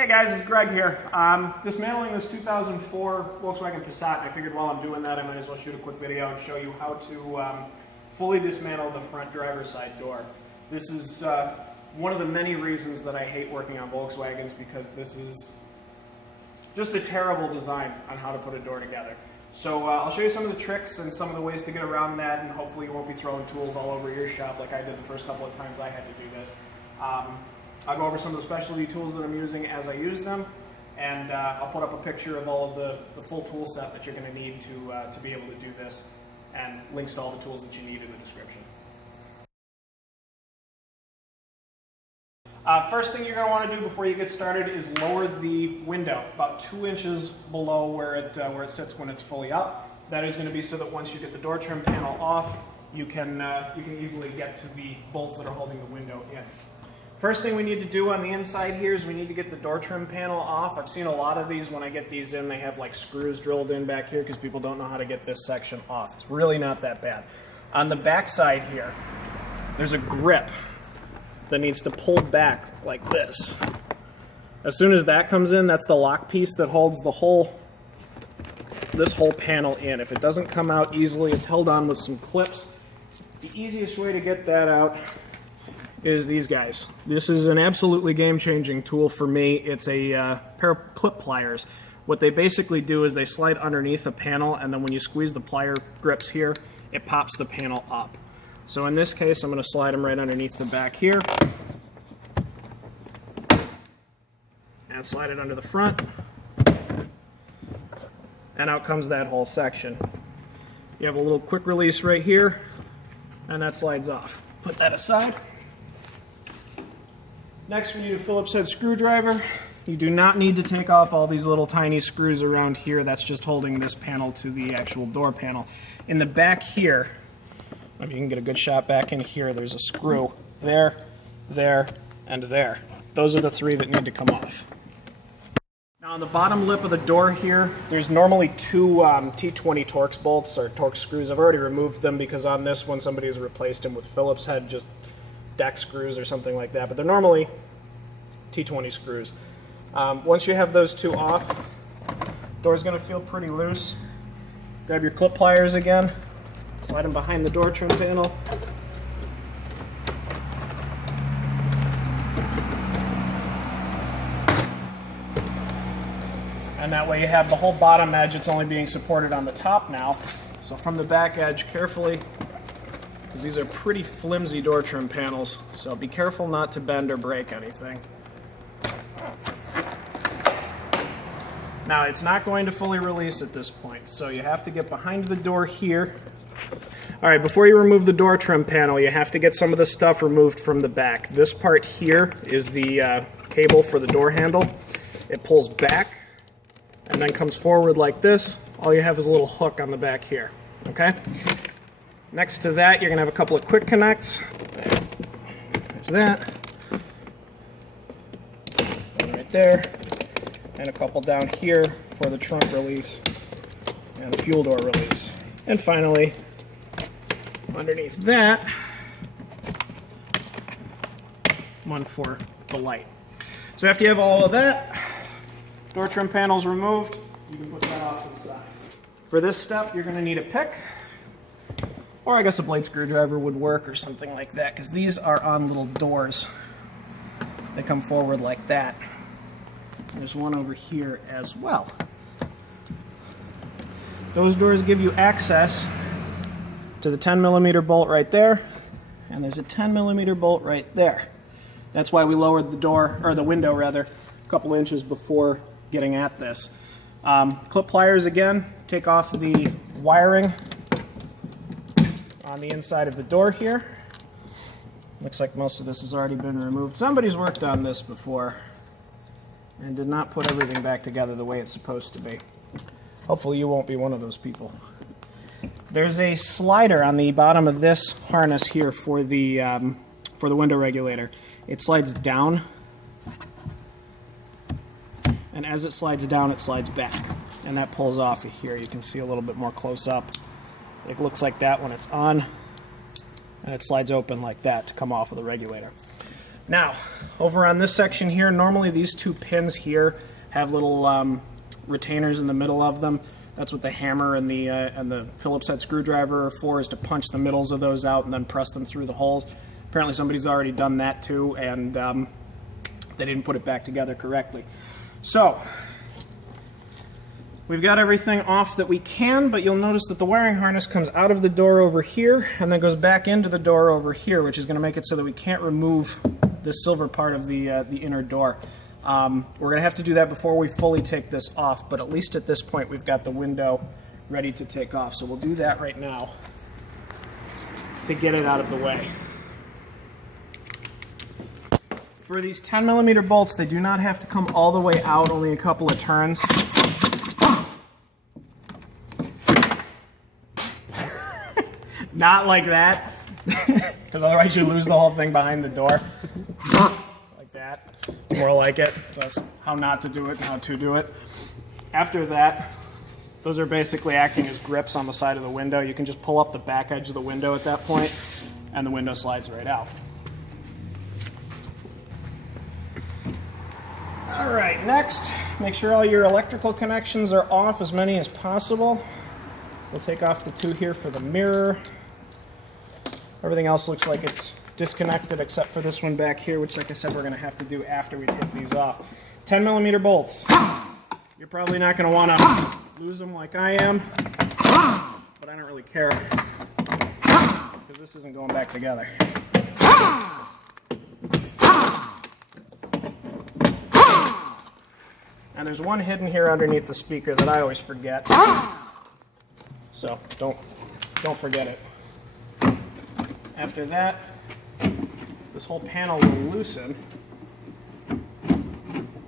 Hey guys, it's Greg here. Dismantling this 2004 Volkswagen Passat. I figured while I'm doing that I might as well shoot a quick video and show you how to fully dismantle the front driver's side door. This is one of the many reasons that I hate working on Volkswagens, because this is just a terrible design on how to put a door together. So I'll show you some of the tricks and some of the ways to get around that, and hopefully you won't be throwing tools all over your shop like I did the first couple of times I had to do this. I'll go over some of the specialty tools that I'm using as I use them, and I'll put up a picture of all of the full tool set that you're going to need to be able to do this, and links to all the tools that you need in the description. First thing you're going to want to do before you get started is lower the window about 2 inches below where it sits when it's fully up. That is going to be so that once you get the door trim panel off, you can easily get to the bolts that are holding the window in. First thing we need to do on the inside here is we need to get the door trim panel off. I've seen a lot of these when I get these in, they have like screws drilled in back here because people don't know how to get this section off. It's really not that bad. On the back side here, there's a grip that needs to pull back like this. As soon as that comes in, that's the lock piece that holds this whole panel in. If it doesn't come out easily, it's held on with some clips. The easiest way to get that out is these guys. This is an absolutely game-changing tool for me. It's a pair of clip pliers. What they basically do is they slide underneath a panel, and then when you squeeze the plier grips here, it pops the panel up. So in this case, I'm going to slide them right underneath the back here, and slide it under the front, and out comes that whole section. You have a little quick release right here, and that slides off. Put that aside. Next, we need a Phillips head screwdriver. You do not need to take off all these little tiny screws around here. That's just holding this panel to the actual door panel. In the back here, maybe you can get a good shot back in here, there's a screw there, there, and there. Those are the three that need to come off. Now on the bottom lip of the door here, there's normally two T20 Torx bolts or Torx screws. I've already removed them because on this one somebody has replaced them with Phillips head just deck screws or something like that, but they're normally T20 screws. Once you have those two off, door's going to feel pretty loose. Grab your clip pliers again, slide them behind the door trim panel. And that way you have the whole bottom edge. It's only being supported on the top now. So from the back edge, carefully, because these are pretty flimsy door trim panels, so be careful not to bend or break anything. Now it's not going to fully release at this point, so you have to get behind the door here. Alright, before you remove the door trim panel, you have to get some of the stuff removed from the back. This part here is the cable for the door handle. It pulls back and then comes forward like this. All you have is a little hook on the back here, okay? Next to that, you're going to have a couple of quick connects. There's that. One right there. And a couple down here for the trunk release and the fuel door release. And finally, underneath that, one for the light. So after you have all of that, door trim panels removed, you can put that off to the side. For this step, you're going to need a pick. Or I guess a blade screwdriver would work or something like that, because these are on little doors. They come forward like that. There's one over here as well. Those doors give you access to the 10mm bolt right there, and there's a 10mm bolt right there. That's why we lowered the door, or the window rather, a couple inches before getting at this. Clip pliers again, take off the wiring on the inside of the door here. Looks like most of this has already been removed. Somebody's worked on this before and did not put everything back together the way it's supposed to be. Hopefully you won't be one of those people. There's a slider on the bottom of this harness here for the window regulator. It slides down, and as it slides down, it slides back, and that pulls off of here. You can see a little bit more close up. It looks like that when it's on, and it slides open like that to come off of the regulator. Now, over on this section here, normally these two pins here have little retainers in the middle of them. That's what the hammer and the Phillips head screwdriver are for, is to punch the middles of those out and then press them through the holes. Apparently somebody's already done that too, and they didn't put it back together correctly. So, we've got everything off that we can, but you'll notice that the wiring harness comes out of the door over here and then goes back into the door over here, which is going to make it so that we can't remove this silver part of the inner door. We're going to have to do that before we fully take this off, but at least at this point we've got the window ready to take off. So we'll do that right now to get it out of the way. For these 10mm bolts, they do not have to come all the way out, only a couple of turns. Not like that, because otherwise you lose the whole thing behind the door. Like that. More like it. So that's how not to do it and how to do it. After that, those are basically acting as grips on the side of the window. You can just pull up the back edge of the window at that point, and the window slides right out. All right, next, make sure all your electrical connections are off, as many as possible. We'll take off the two here for the mirror. Everything else looks like it's disconnected except for this one back here, which, like I said, we're going to have to do after we take these off. 10mm bolts. You're probably not going to want to lose them like I am, but I don't really care because this isn't going back together. And there's one hidden here underneath the speaker that I always forget. So don't forget it. After that, this whole panel will loosen,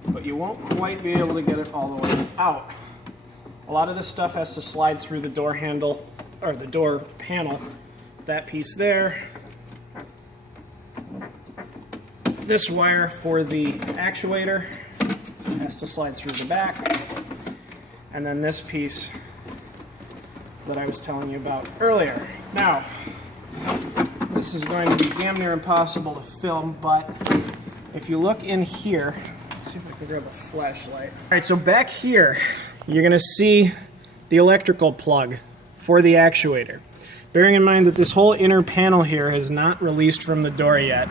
but you won't quite be able to get it all the way out. A lot of this stuff has to slide through the door handle, or the door panel. That piece there. This wire for the actuator has to slide through the back. And then this piece that I was telling you about earlier. Now, this is going to be damn near impossible to film, but if you look in here, let's see if I can grab a flashlight. All right, so back here, you're going to see the electrical plug for the actuator. Bearing in mind that this whole inner panel here is not released from the door yet.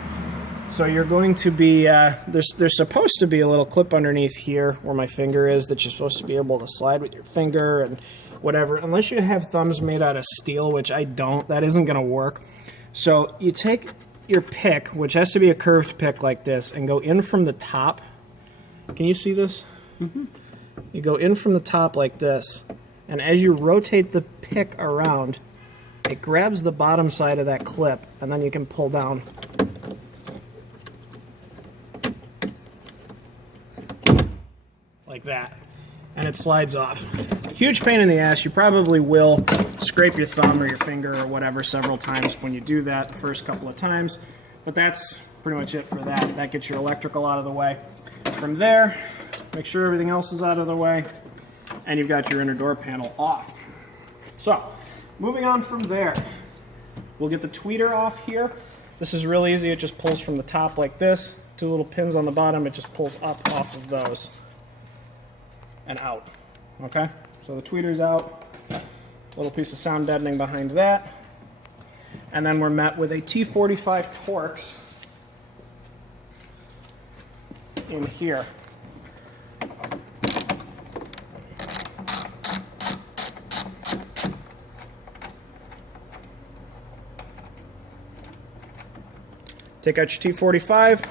So you're going to be, there's supposed to be a little clip underneath here where my finger is that you're supposed to be able to slide with your finger and whatever. Unless you have thumbs made out of steel, which I don't, that isn't going to work. So you take your pick, which has to be a curved pick like this, and go in from the top. Can you see this? Mm-hmm. You go in from the top like this, and as you rotate the pick around, it grabs the bottom side of that clip, and then you can pull down. Like that, and it slides off. Huge pain in the ass. You probably will scrape your thumb or your finger or whatever several times when you do that the first couple of times, but that's pretty much it for that. That gets your electrical out of the way. From there, make sure everything else is out of the way, and you've got your inner door panel off. So, moving on from there, we'll get the tweeter off here. This is real easy. It just pulls from the top like this. Two little pins on the bottom. It just pulls up off of those and out. Okay, so the tweeter's out, little piece of sound deadening behind that, and then we're met with a T45 Torx in here. Take out your T45,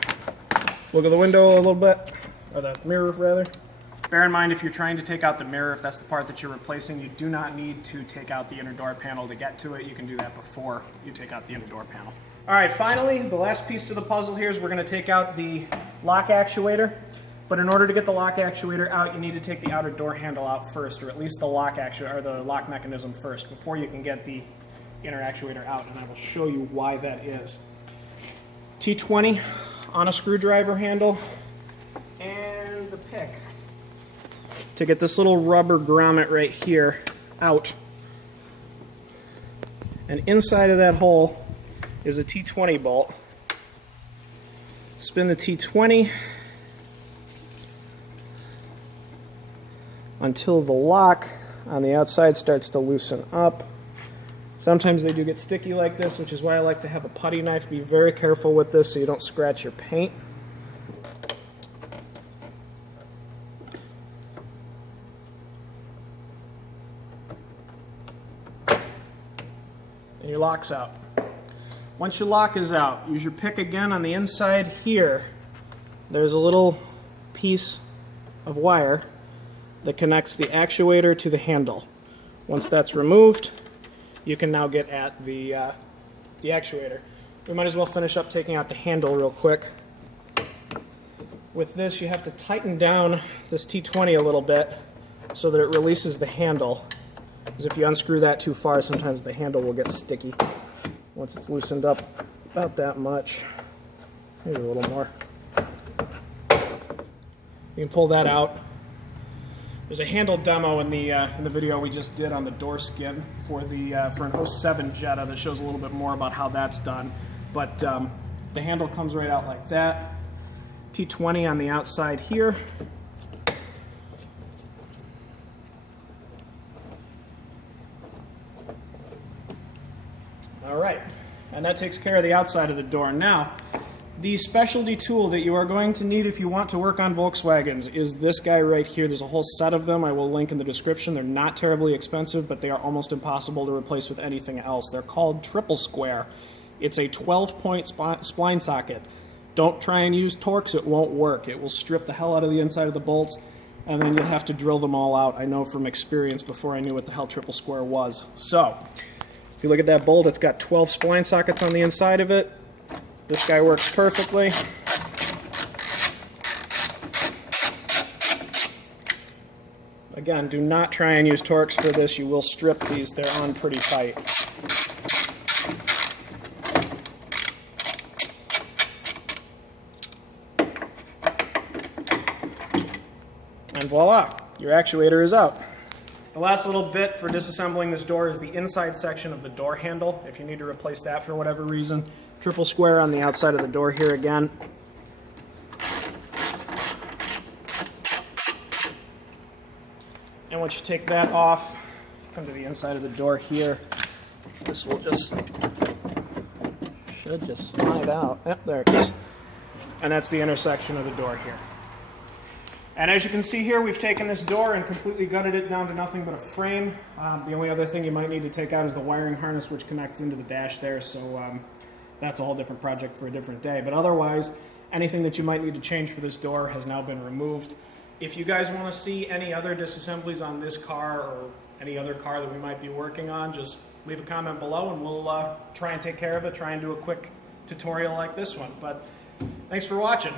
look at the window a little bit, or the mirror rather. Bear in mind, if you're trying to take out the mirror, if that's the part that you're replacing, you do not need to take out the inner door panel to get to it. You can do that before you take out the inner door panel. All right, finally, the last piece to the puzzle here is we're going to take out the lock actuator. But in order to get the lock actuator out, you need to take the outer door handle out first, or at least the lock actuator, or the lock mechanism first, before you can get the inner actuator out. And I will show you why that is. T20 on a screwdriver handle, and the pick to get this little rubber grommet right here out. And inside of that hole is a T20 bolt. Spin the T20 until the lock on the outside starts to loosen up. Sometimes they do get sticky like this, which is why I like to have a putty knife. Be very careful with this so you don't scratch your paint. And your lock's out. Once your lock is out, use your pick again on the inside here. There's a little piece of wire that connects the actuator to the handle. Once that's removed, you can now get at the actuator. We might as well finish up taking out the handle real quick. With this, you have to tighten down this T20 a little bit so that it releases the handle. Because if you unscrew that too far, sometimes the handle will get sticky. Once it's loosened up about that much, maybe a little more, you can pull that out. There's a handle demo in the video we just did on the door skin for an 07 Jetta that shows a little bit more about how that's done. But the handle comes right out like that. T20 on the outside here. All right, and that takes care of the outside of the door. Now, the specialty tool that you are going to need if you want to work on Volkswagens is this guy right here. There's a whole set of them. I will link in the description. They're not terribly expensive, but they are almost impossible to replace with anything else. They're called triple square. It's a 12-point spline socket. Don't try and use Torx. It won't work. It will strip the hell out of the inside of the bolts, and then you'll have to drill them all out. I know from experience before I knew what the hell triple square was. So, if you look at that bolt, it's got 12 spline sockets on the inside of it. This guy works perfectly. Again, do not try and use Torx for this. You will strip these. They're on pretty tight. And voila, your actuator is out. The last little bit for disassembling this door is the inside section of the door handle. If you need to replace that for whatever reason, triple square on the outside of the door here again. And once you take that off, come to the inside of the door here. This will should just slide out. Yep, there it goes. And that's the intersection of the door here. And as you can see here, we've taken this door and completely gutted it down to nothing but a frame. The only other thing you might need to take out is the wiring harness, which connects into the dash there. So that's a whole different project for a different day. But otherwise, anything that you might need to change for this door has now been removed. If you guys want to see any other disassemblies on this car or any other car that we might be working on, just leave a comment below and we'll try and take care of it, try and do a quick tutorial like this one. But thanks for watching.